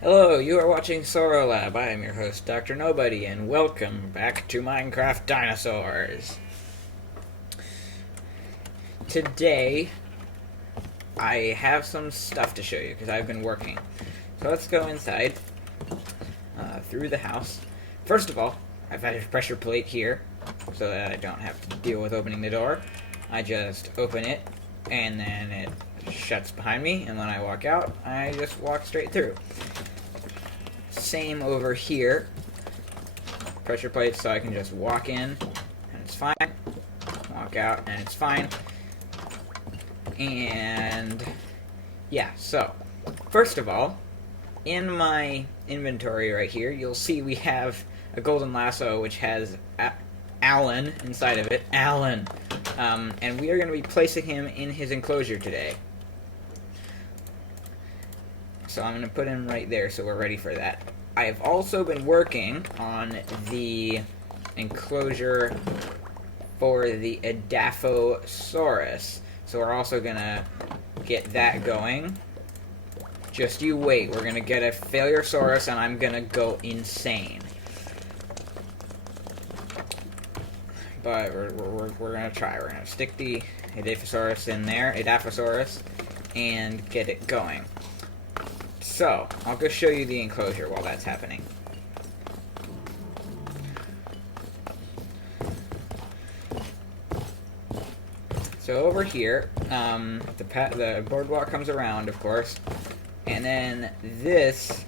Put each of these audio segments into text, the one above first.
Hello, you are watching Soro Lab. I am your host, Dr. Nobody, and welcome back to Minecraft Dinosaurs. Today, I have some stuff to show you because I've been working. So let's go inside, through the house. First of all, I've had a pressure plate here so that I don't have to deal with opening the door. I just open it, and then it shuts behind me, and when I walk out, I just walk straight through. Same over here. Pressure plate, so I can just walk in and it's fine. Walk out and it's fine. And yeah, so first of all, in my inventory right here, you'll see we have a golden lasso which has Alan inside of it. Alan! And we are going to be placing him in his enclosure today. So I'm going to put him right there so we're ready for that. I've also been working on the enclosure for the Edaphosaurus. So we're also going to get that going. Just you wait. We're going to get a Failuresaurus and I'm going to go insane. But we're going to try. We're going to stick the Edaphosaurus in there, Edaphosaurus, and get it going. So, I'll go show you the enclosure while that's happening. So over here, the boardwalk comes around, of course, and then this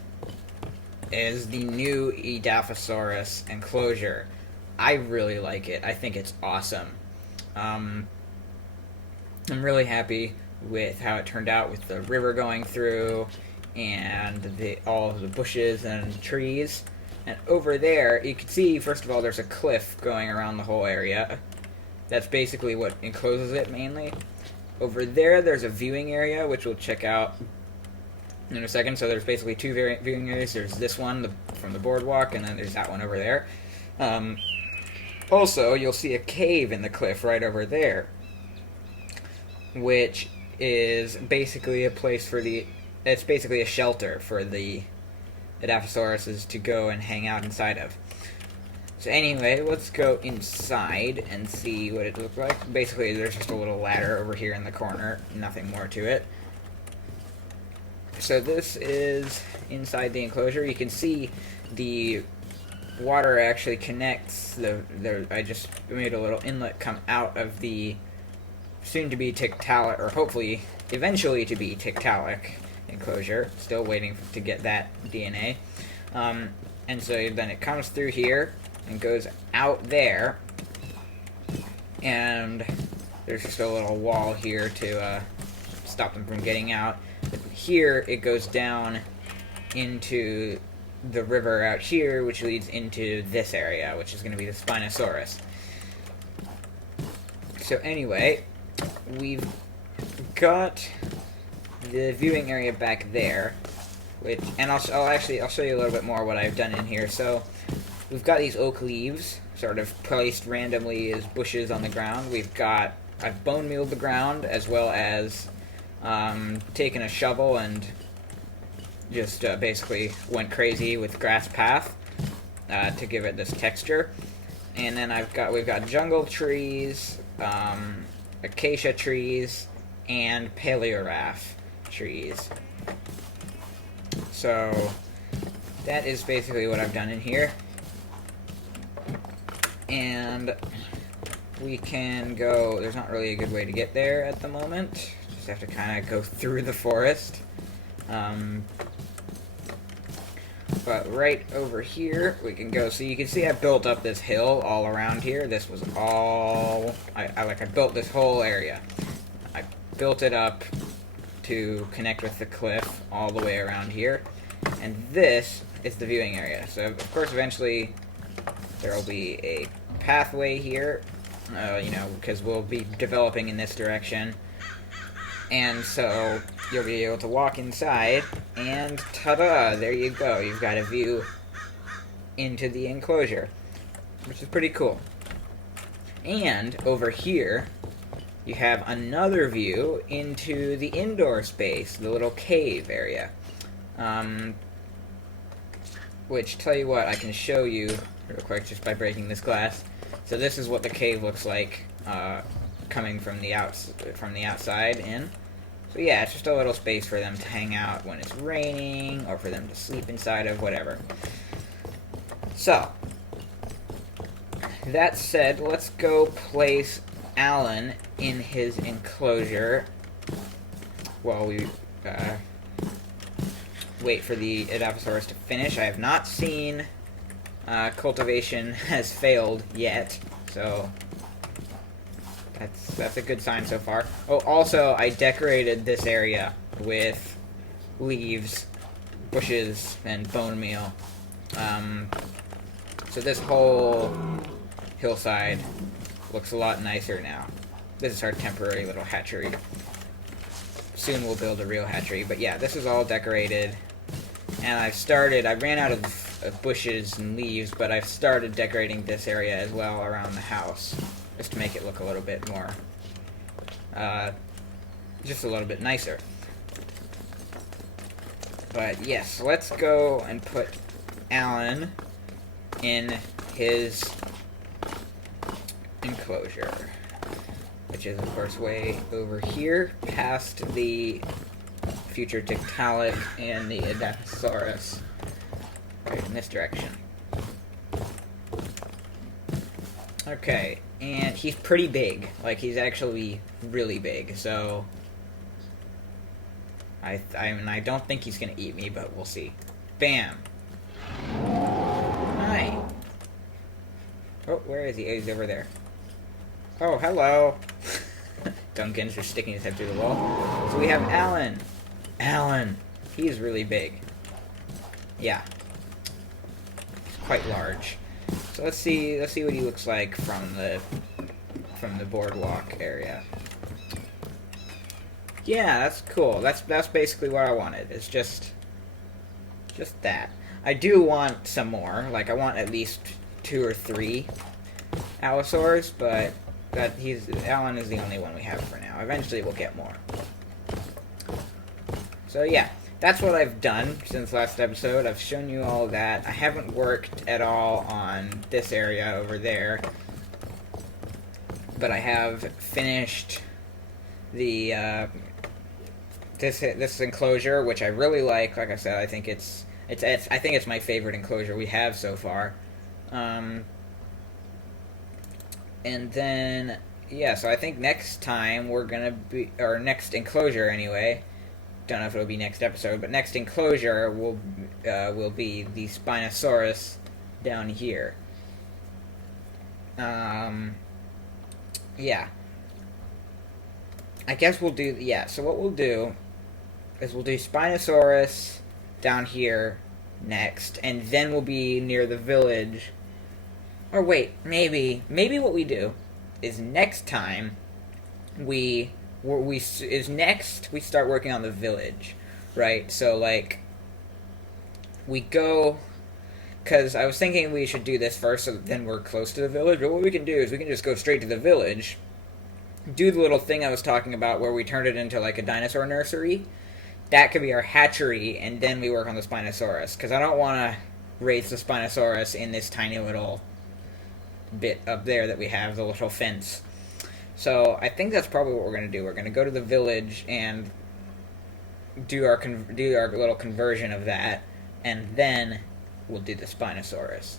is the new Edaphosaurus enclosure. I really like it. I think it's awesome. I'm really happy with how it turned out with the river going through and all of the bushes and trees. And over there, you can see, first of all, there's a cliff going around the whole area. That's basically what encloses it, mainly. Over there, there's a viewing area, which we'll check out in a second. So there's basically two viewing areas. There's this one from the boardwalk, and then there's that one over there. Also, you'll see a cave in the cliff right over there, which is basically a place for it's basically a shelter for the Edaphosaurus to go and hang out inside of. So anyway, let's go inside and see what it looks like. Basically, there's just a little ladder over here in the corner. Nothing more to it. So this is inside the enclosure. You can see the water actually connects I just made a little inlet come out of the soon-to-be Tiktaalik, or hopefully eventually to be Tiktaalik enclosure. Still waiting to get that DNA. And so then it comes through here and goes out there, and there's just a little wall here to stop them from getting out. But here it goes down into the river out here, which leads into this area, which is going to be the Spinosaurus. So anyway, we've got the viewing area back there, and I'll show you a little bit more what I've done in here. So we've got these oak leaves sort of placed randomly as bushes on the ground. I've bone mealed the ground, as well as taken a shovel and just basically went crazy with grass path to give it this texture. And then we've got jungle trees, acacia trees, and paleoraph trees. So that is basically what I've done in here. And we can go, there's not really a good way to get there at the moment. Just have to kind of go through the forest. But right over here, we can go. So you can see I built up this hill all around here. This was all, I built this whole area. I built it up to connect with the cliff all the way around here. And this is the viewing area. So, of course, eventually there will be a pathway here, because we'll be developing in this direction. And so you'll be able to walk inside, and ta-da, there you go. You've got a view into the enclosure, which is pretty cool. And over here, you have another view into the indoor space, the little cave area. which, tell you what, I can show you real quick just by breaking this glass. So this is what the cave looks like coming from the outside in. So yeah, it's just a little space for them to hang out when it's raining, or for them to sleep inside of, whatever. So, that said, let's go place Alan in his enclosure while we wait for the Edaphosaurus to finish. I have not seen cultivation has failed yet, so that's a good sign so far. Oh, also, I decorated this area with leaves, bushes, and bone meal. So this whole hillside looks a lot nicer now. This is our temporary little hatchery. Soon we'll build a real hatchery, but yeah, this is all decorated. And I ran out of bushes and leaves, but I've started decorating this area as well around the house, just to make it look a little bit more, just a little bit nicer. But yes, let's go and put Alan in his enclosure, which is of course way over here, past the future Tiktaalik and the Edaphosaurus. Right in this direction. Okay, and he's pretty big. Like, he's actually really big, so I mean, I don't think he's gonna eat me, but we'll see. Bam! Hi! Oh, where is he? Oh, he's over there. Oh, hello! Duncan's just sticking his head through the wall. So we have Alan! Alan! He's really big. Yeah. He's quite large. So let's see what he looks like from the boardwalk area. Yeah, that's cool. That's basically what I wanted. It's just that. I do want some more. Like, I want at least 2 or 3 Allosaurs, but Alan is the only one we have for now. Eventually we'll get more. So yeah, that's what I've done since last episode. I've shown you all of that. I haven't worked at all on this area over there, but I have finished the this enclosure, which I really like. Like I said, I think it's my favorite enclosure we have so far. And then yeah, so I think next time we're gonna be, or next enclosure anyway. Don't know if it'll be next episode, but next enclosure will be the Spinosaurus down here. Yeah. I guess we'll do, yeah, so what we'll do is we'll do Spinosaurus down here next, and then we'll be near the village. Or wait, maybe what we do is next time we start working on the village, right? So, like, we go, because I was thinking we should do this first so that then we're close to the village, but what we can do is we can just go straight to the village, do the little thing I was talking about where we turned it into, like, a dinosaur nursery. That could be our hatchery, and then we work on the Spinosaurus, because I don't want to raise the Spinosaurus in this tiny little bit up there that we have, the little fence. So I think that's probably what we're going to do. We're going to go to the village and do our little conversion of that, and then we'll do the Spinosaurus.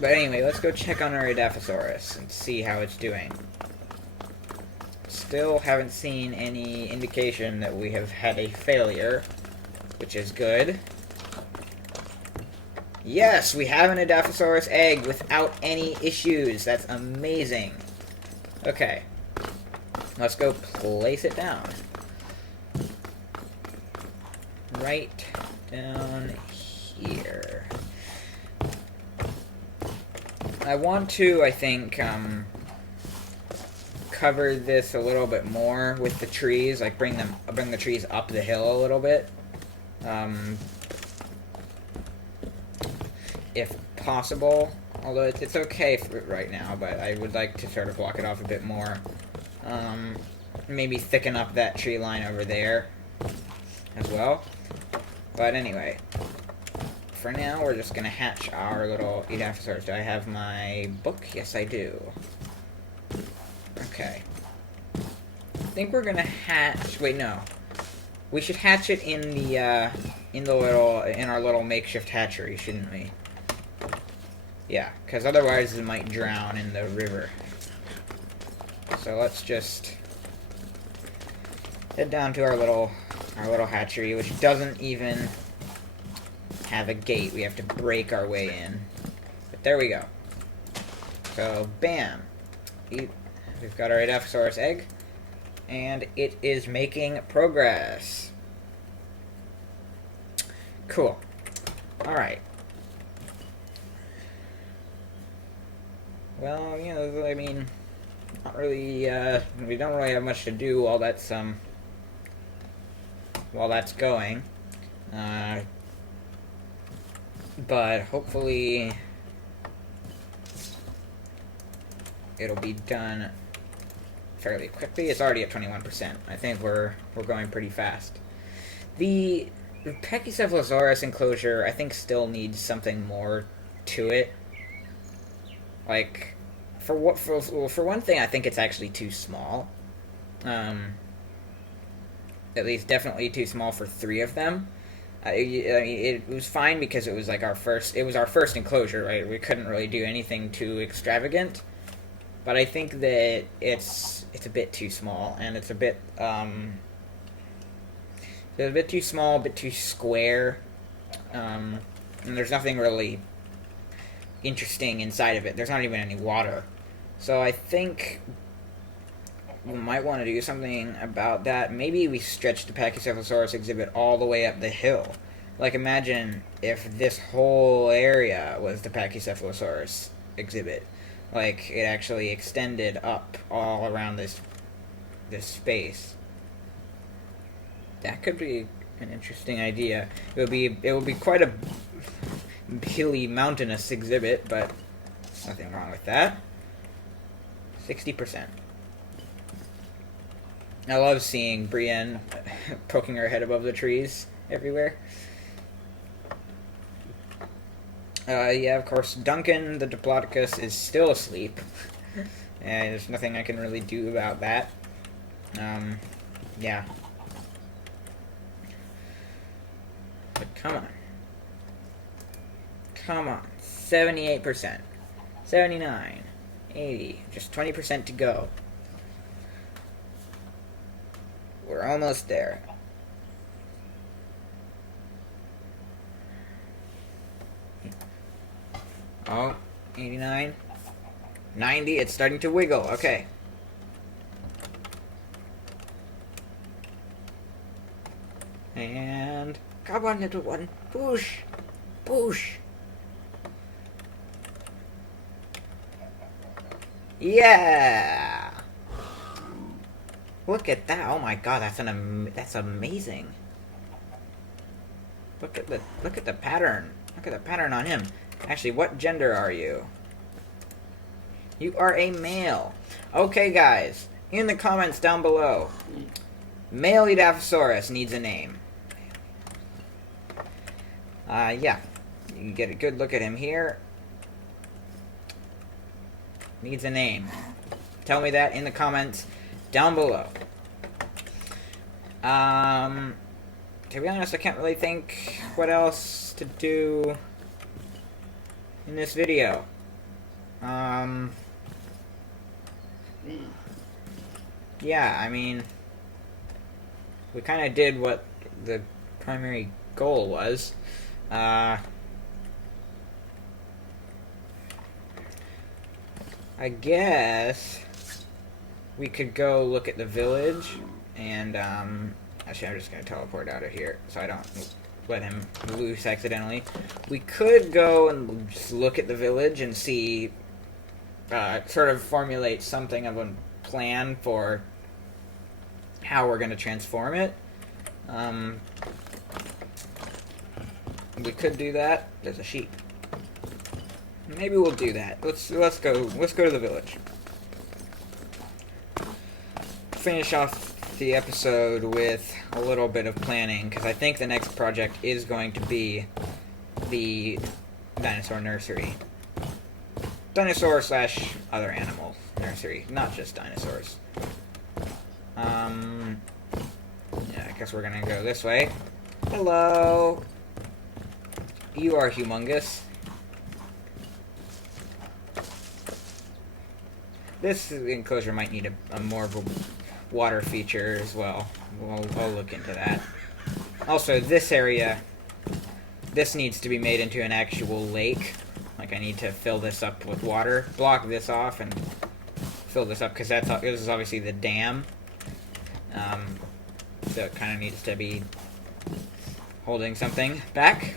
But anyway, let's go check on our Edaphosaurus and see how it's doing. Still haven't seen any indication that we have had a failure, which is good. Yes, we have an Edaphosaurus egg without any issues. That's amazing. Okay. Let's go place it down. Right down here. I want to, I think, cover this a little bit more with the trees. Like, bring the trees up the hill a little bit. If possible, although it's okay for right now, but I would like to sort of block it off a bit more. Maybe thicken up that tree line over there as well. But anyway, for now, we're just gonna hatch our little Edaphosaurus. Do I have my book? Yes, I do. Okay. I think we're gonna hatch. Wait, no. We should hatch it in our little makeshift hatchery, shouldn't we? Yeah, because otherwise it might drown in the river. So let's just head down to our little hatchery, which doesn't even have a gate. We have to break our way in. But there we go. So, bam. We've got our Edaphosaurus egg. And it is making progress. Cool. Alright. Well, you know, I mean, not really, we don't really have much to do while that's going. But hopefully it'll be done fairly quickly. It's already at 21%. I think we're going pretty fast. The Pachycephalosaurus enclosure, I think, still needs something more to it. Like, for one thing, I think it's actually too small. At least definitely too small for 3 of them. I mean, it was fine because it was like our first enclosure, right? We couldn't really do anything too extravagant. But I think that it's a bit too small, and it's a bit too small, a bit too square, and there's nothing really interesting inside of it. There's not even any water. So I think we might want to do something about that. Maybe we stretch the Pachycephalosaurus exhibit all the way up the hill. Like, imagine if this whole area was the Pachycephalosaurus exhibit. Like, it actually extended up all around this space. That could be an interesting idea. It would be quite a hilly, mountainous exhibit, but nothing wrong with that. 60%. I love seeing Brienne poking her head above the trees everywhere. Yeah, of course, Duncan the Diplodocus is still asleep. And there's nothing I can really do about that. Yeah. But come on. Come on. 78%. 79. 80. Just 20% to go. We're almost there. Oh, 89. 90. It's starting to wiggle. Okay. And come on, little one. Push. Push. Yeah. Look at that! Oh my God, that's amazing. Look at the pattern. Look at the pattern on him. Actually, what gender are you? You are a male. Okay, guys, in the comments down below, male Edaphosaurus needs a name. Yeah, you can get a good look at him here. Needs a name. Tell me that in the comments down below. To be honest, I can't really think what else to do in this video. Yeah, I mean, we kind of did what the primary goal was. I guess we could go look at the village, and actually I'm just going to teleport out of here so I don't let him loose accidentally. We could go and just look at the village and see, sort of formulate something of a plan for how we're going to transform it. We could do that. There's a sheep. Maybe we'll do that. Let's go to the village. Finish off the episode with a little bit of planning, because I think the next project is going to be the dinosaur nursery. Dinosaur slash other animal nursery, not just dinosaurs. Yeah, I guess we're gonna go this way. Hello! You are humongous. This enclosure might need a more of a water feature as well. I'll look into that. Also, this area, this needs to be made into an actual lake. Like, I need to fill this up with water, block this off, and fill this up, because this is obviously the dam. So it kind of needs to be holding something back,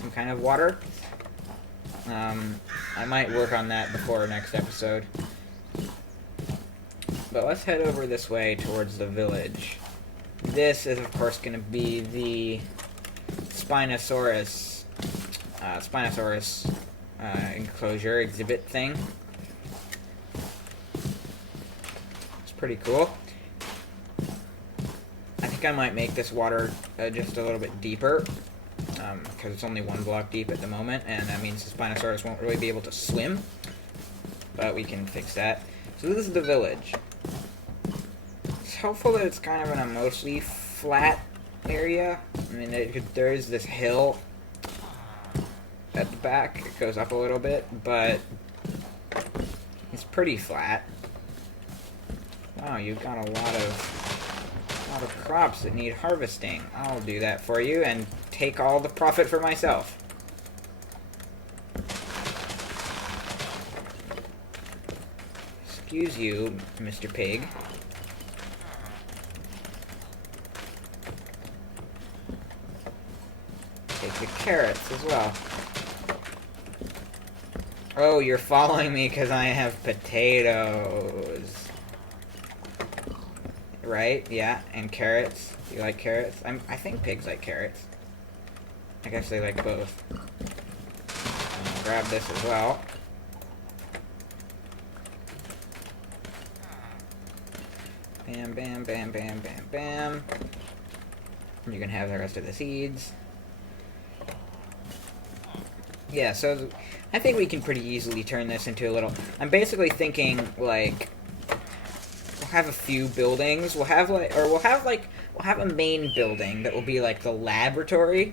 some kind of water. I might work on that before next episode. But let's head over this way towards the village. This is, of course, going to be the Spinosaurus enclosure exhibit thing. It's pretty cool. I think I might make this water just a little bit deeper, because it's only 1 block deep at the moment, and that means the Spinosaurus won't really be able to swim. But we can fix that. So this is the village. It's helpful that it's kind of in a mostly flat area. I mean, there is this hill at the back. It goes up a little bit, but it's pretty flat. Wow, you've got a lot of crops that need harvesting. I'll do that for you and take all the profit for myself. Excuse you, Mr. Pig. Take the carrots as well. Oh, you're following me because I have potatoes. Right? Yeah, and carrots. You like carrots? I think pigs like carrots. I guess they like both. I'll grab this as well. Bam, bam, bam, bam, bam, bam. You can have the rest of the seeds. Yeah, so I think we can pretty easily turn this into a little... I'm basically thinking, like... We'll have a few buildings. We'll have a main building that will be like the laboratory.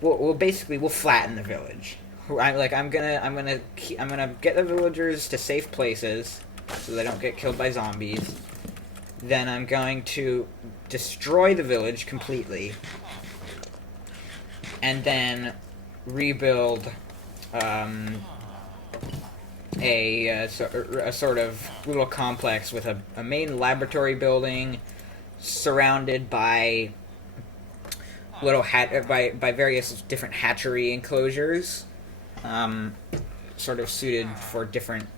We'll flatten the village. I'm gonna get the villagers to safe places so they don't get killed by zombies. Then I'm going to destroy the village completely, and then rebuild a sort of little complex with a main laboratory building surrounded by by various different hatchery enclosures, sort of suited for different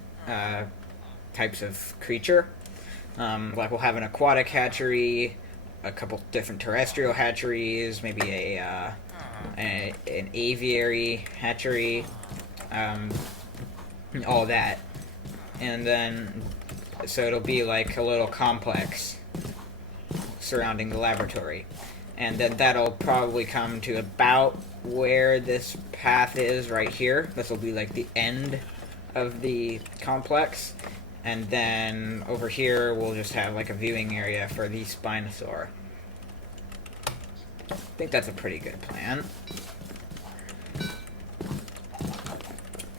types of creature. Like, we'll have an aquatic hatchery, a couple different terrestrial hatcheries, maybe an aviary hatchery, all that. And then, so it'll be like a little complex surrounding the laboratory. And then that'll probably come to about where this path is right here. This will be like the end of the complex. And then over here we'll just have like a viewing area for the Spinosaur. I think that's a pretty good plan.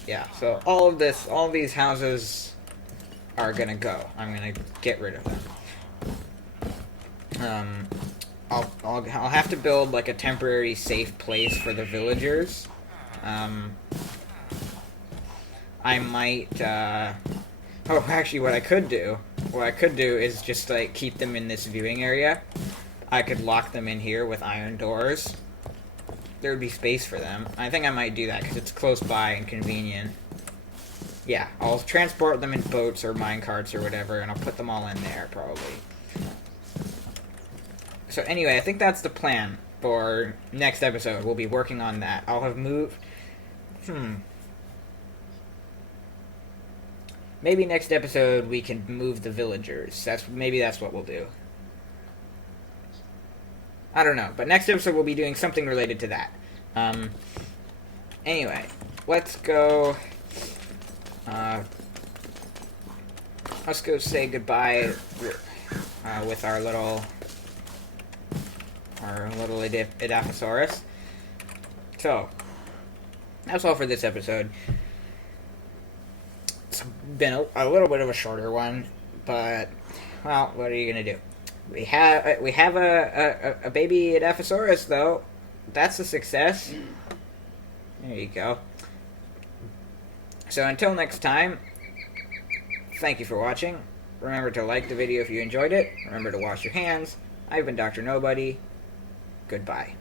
Yeah, so all of these houses are gonna go. I'm gonna get rid of them. I'll have to build like a temporary safe place for the villagers. I might, oh, actually, what I could do is just like keep them in this viewing area. I could lock them in here with iron doors. There would be space for them. I think I might do that because it's close by and convenient. Yeah, I'll transport them in boats or minecarts or whatever, and I'll put them all in there, probably. So anyway, I think that's the plan for next episode. We'll be working on that. I'll have moved... Maybe next episode we can move the villagers. Maybe that's what we'll do. I don't know. But next episode we'll be doing something related to that. Anyway, let's go. Let's go say goodbye with our little Edaphosaurus. So that's all for this episode. It's been a little bit of a shorter one, but well, what are you gonna do? We have a baby Edaphosaurus though. That's a success. There you go. So until next time, thank you for watching. Remember to like the video if you enjoyed it. Remember to wash your hands. I've been Dr. Nobody. Goodbye.